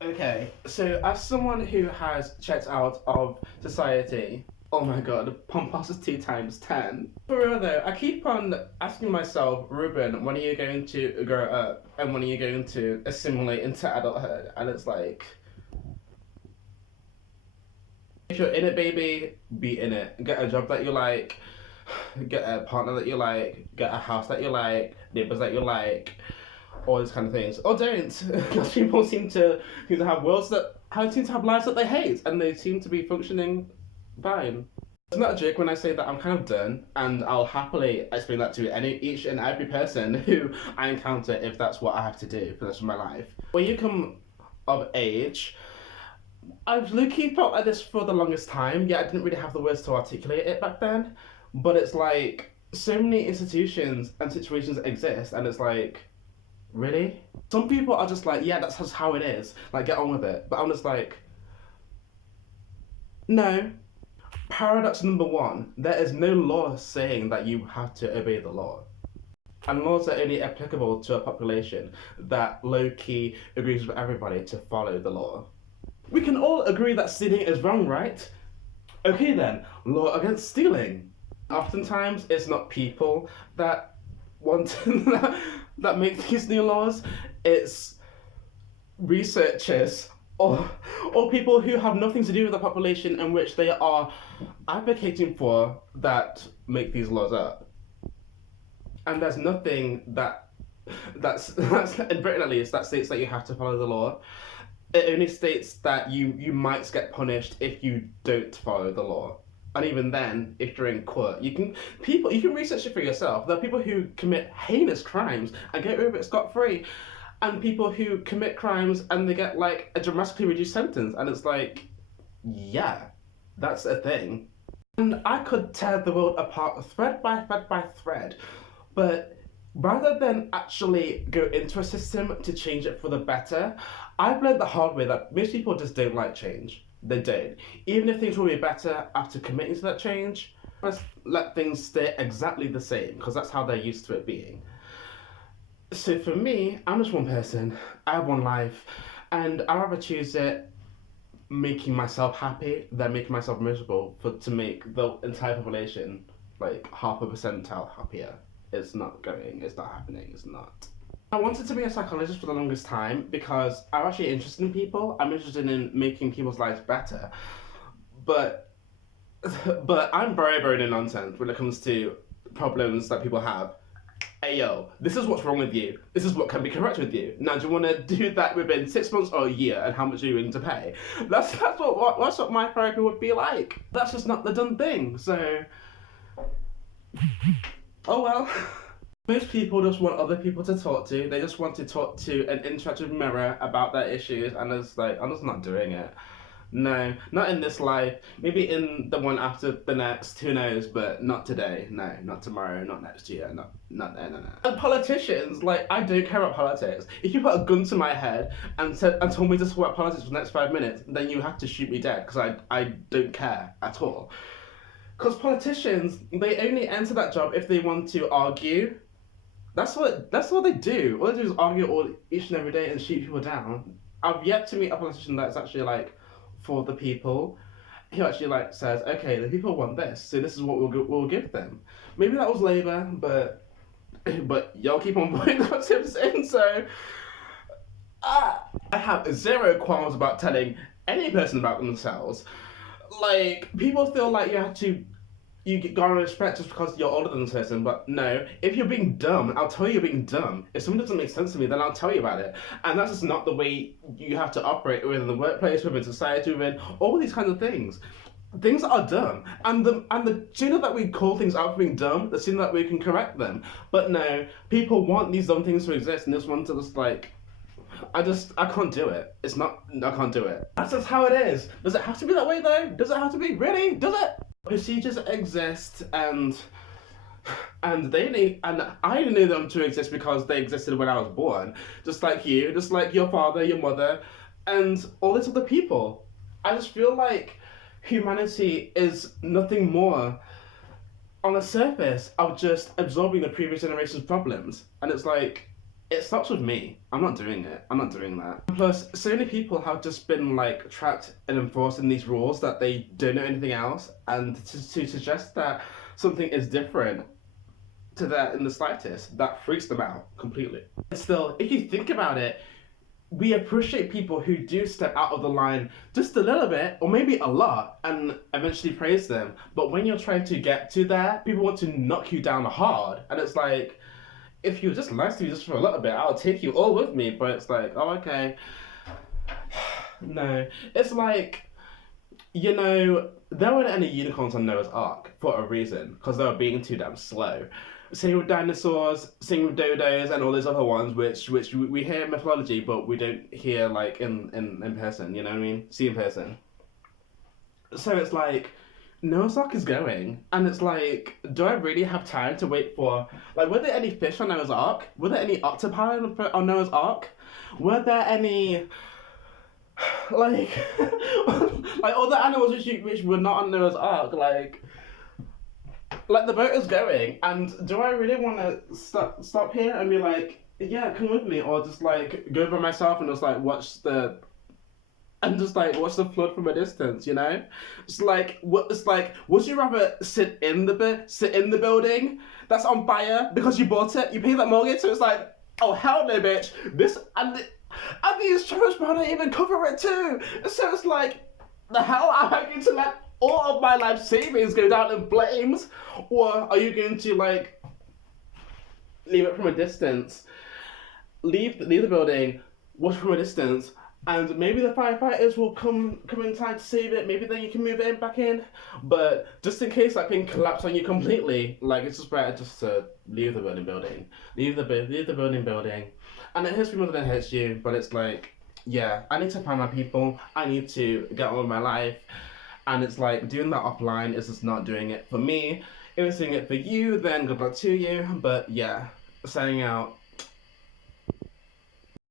Okay, so as someone who has checked out of society, oh my god, pomposity times 10. For real though, I keep on asking myself, Ruben, when are you going to grow up? And when are you going to assimilate into adulthood? And it's like, if you're in it, baby, be in it. Get a job that you like, get a partner that you like, get a house that you like, neighbors that you like, all these kind of things. Or don't, because people seem to have seem to have lives that they hate, and they seem to be functioning fine. It's not a joke when I say that I'm kind of done, and I'll happily explain that to each and every person who I encounter if that's what I have to do for the rest of my life. When you come of age, I've low-key felt like this for the longest time. Yeah, I didn't really have the words to articulate it back then, but it's like so many institutions and situations exist, and it's like, really? Some people are just like, yeah, that's just how it is. Like, get on with it. But I'm just like, no. Paradox number one, there is no law saying that you have to obey the law. And laws are only applicable to a population that low key agrees with everybody to follow the law. We can all agree that stealing is wrong, right? Okay then, law against stealing. Oftentimes, it's not people that want that make these new laws. It's researchers or people who have nothing to do with the population in which they are advocating for that make these laws up. And there's nothing that's in Britain at least that states that you have to follow the law. It only states that you might get punished if you don't follow the law. And even then, if you're in court, you can research it for yourself. There are people who commit heinous crimes and get over it scot-free, and people who commit crimes and they get like a dramatically reduced sentence, and it's like, yeah, that's a thing. And I could tear the world apart thread by thread by thread, but rather than actually go into a system to change it for the better, I've learned the hard way that most people just don't like change. They don't. Even if things will be better after committing to that change, just let things stay exactly the same, because that's how they're used to it being. So for me, I'm just one person. I have one life, and I'd rather choose it making myself happy than making myself miserable to make the entire population like half a percentile happier. It's not going. It's not happening. It's not. I wanted to be a psychologist for the longest time because I'm actually interested in people. I'm interested in making people's lives better, but but I'm very no nonsense when it comes to problems that people have. Hey yo, this is what's wrong with you. This is what can be corrected with you. Now, do you want to do that within 6 months or a year, and how much are you willing to pay? That's what my therapy would be like. That's just not the done thing. So, oh well. Most people just want other people to talk to. They just want to talk to an interactive mirror about their issues, and it's like, I'm just not doing it. No, not in this life. Maybe in the one after the next. Who knows? But not today. No, not tomorrow. Not next year. Not there. No. And politicians, like, I don't care about politics. If you put a gun to my head and told me to talk about politics for the next 5 minutes, then you have to shoot me dead because I don't care at all. Because politicians, they only enter that job if they want to argue. That's what they do. All they do is argue all each and every day and shoot people down. I've yet to meet a politician that's actually like for the people. He actually like says, okay, the people want this, so this is what we'll give them. Maybe that was Labour, but y'all keep on putting that tips in. So I have zero qualms about telling any person about themselves. Like, people feel like you garner respect just because you're older than this person, but no. If you're being dumb, I'll tell you you're being dumb. If something doesn't make sense to me, then I'll tell you about it. And that's just not the way you have to operate within the workplace, within society, within all these kinds of things. Things are dumb, and the sooner that we call things out for being dumb, the sooner that we can correct them. But no, people want these dumb things to exist, and just want to just like, I can't do it. I can't do it. That's just how it is. Does it have to be that way though? Does it have to be? Really? Does it? Procedures exist, and I knew them to exist because they existed when I was born. Just like you, just like your father, your mother, and all these other people. I just feel like humanity is nothing more on the surface of just absorbing the previous generation's problems. And it's like, it starts with me. I'm not doing it. I'm not doing that. Plus, so many people have just been like trapped and enforced in these rules that they don't know anything else, and to suggest that something is different to that in the slightest, that freaks them out completely. Still, if you think about it, we appreciate people who do step out of the line just a little bit, or maybe a lot, and eventually praise them. But when you're trying to get to there, people want to knock you down hard, and it's like, if you were just nice to me just for a little bit, I'll take you all with me. But it's like, oh, okay. No. It's like, there weren't any unicorns on Noah's Ark for a reason, because they were being too damn slow. Same with dinosaurs, same with dodos, and all those other ones, which we hear in mythology, but we don't hear like in person. You know what I mean? See in person. So it's like, Noah's Ark is going, and it's like, do I really have time to wait for, like, were there any fish on Noah's Ark? Were there any octopi on Noah's Ark? Were there any, like, like all the animals which were not on Noah's Ark, like the boat is going, and do I really want to stop here and be like, yeah, come with me, or just like go by myself and just like watch the flood from a distance, you know? It's like, would you rather sit in the building that's on fire because you bought it, you pay that mortgage, so it's like, oh hell no, bitch, and the insurance don't even cover it too. So it's like, the hell am I going to let all of my life savings go down in flames, or are you going to like leave it from a distance, leave the building, watch from a distance? And maybe the firefighters will come in time to save it. Maybe then you can move it back in. But just in case that thing collapses on you completely, like, it's just better just to leave the burning building. Leave the burning building. And it hurts me more than it hurts you. But it's like, yeah, I need to find my people. I need to get on with my life. And it's like, doing that offline is just not doing it for me. If it's doing it for you, then good luck to you. But yeah, signing out.